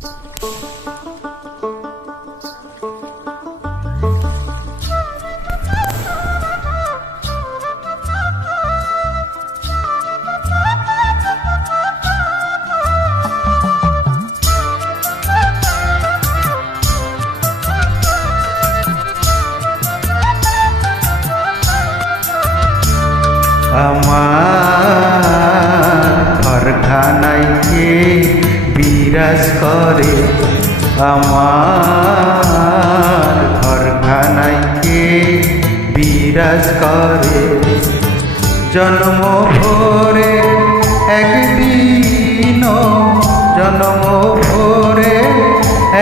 আমার ঘরখানায় কে বিরাজ করে, আমার ঘরখানায় কে বিরাজ করে। জন্ম ভরে একদিন, জন্ম ভরে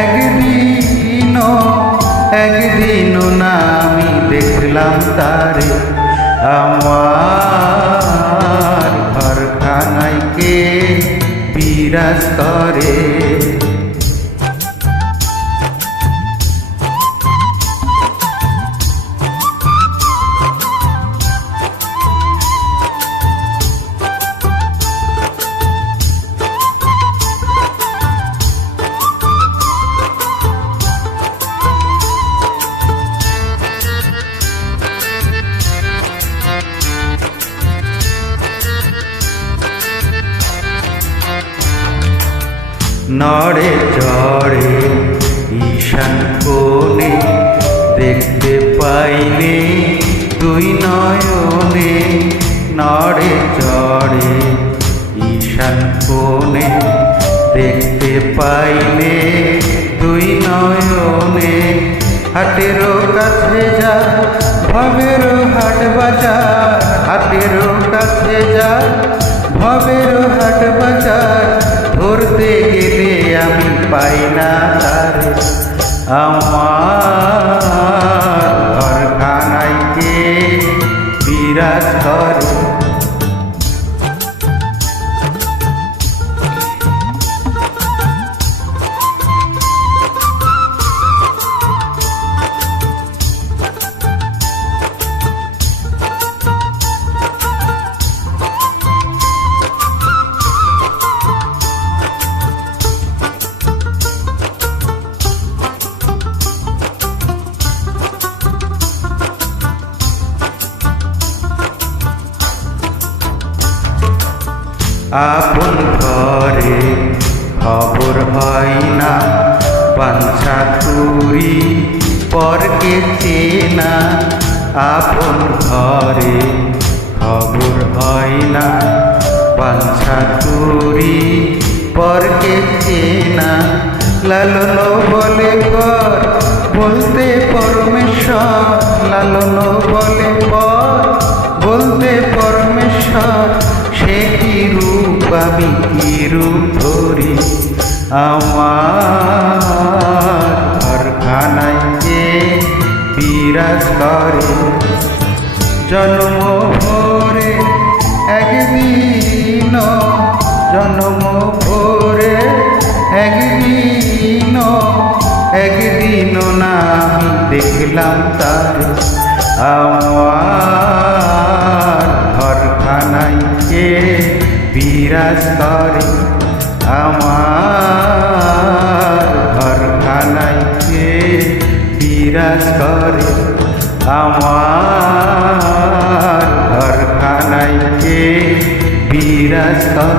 একদিন, একদিন না আমি দেখলাম তারে। আমার ঘরখানায় কে বিরাজ করে। নড়ে চড়ে ঈশান কোণে, দেখতে পাইলে দুই নয়নে। নড়ে চড়ে ঈশান কোণে, দেখতে পাইলে দুই নয়নে। হাটেরও কাছে যা ভবের হাট বাজার, হাটেরও কাছে যা ভবের হাট বাজার। ধরতে গেলে আমি পাই না তারে। আমার ঘরখানায় কে বিরাজ করে। আপন ঘরে খবর হয় না, বাঞ্ছা তুরি পরকে চেনা। আপন ঘরে খবর হয় না, বাঞ্ছা তুরি পরকে চেনা। লালন বলে কর বলতে পরমেশ্বর, লালন বলে কর বলতে পরমেশ্বর। সে কি রূপ আমি কি রূপ ধরি। আমার ঘরখানায় কে বিরাজ করে। জন্ম ভরে একদিন, জন্ম ভরে একদিন, একদিন না আমি দেখলাম তারে। আমার ঘরখানায় কে বিরাজ করে। আমার ঘরখানায় কে বিরাজ করে। আমার ঘরখানায় কে বিরাজ করে।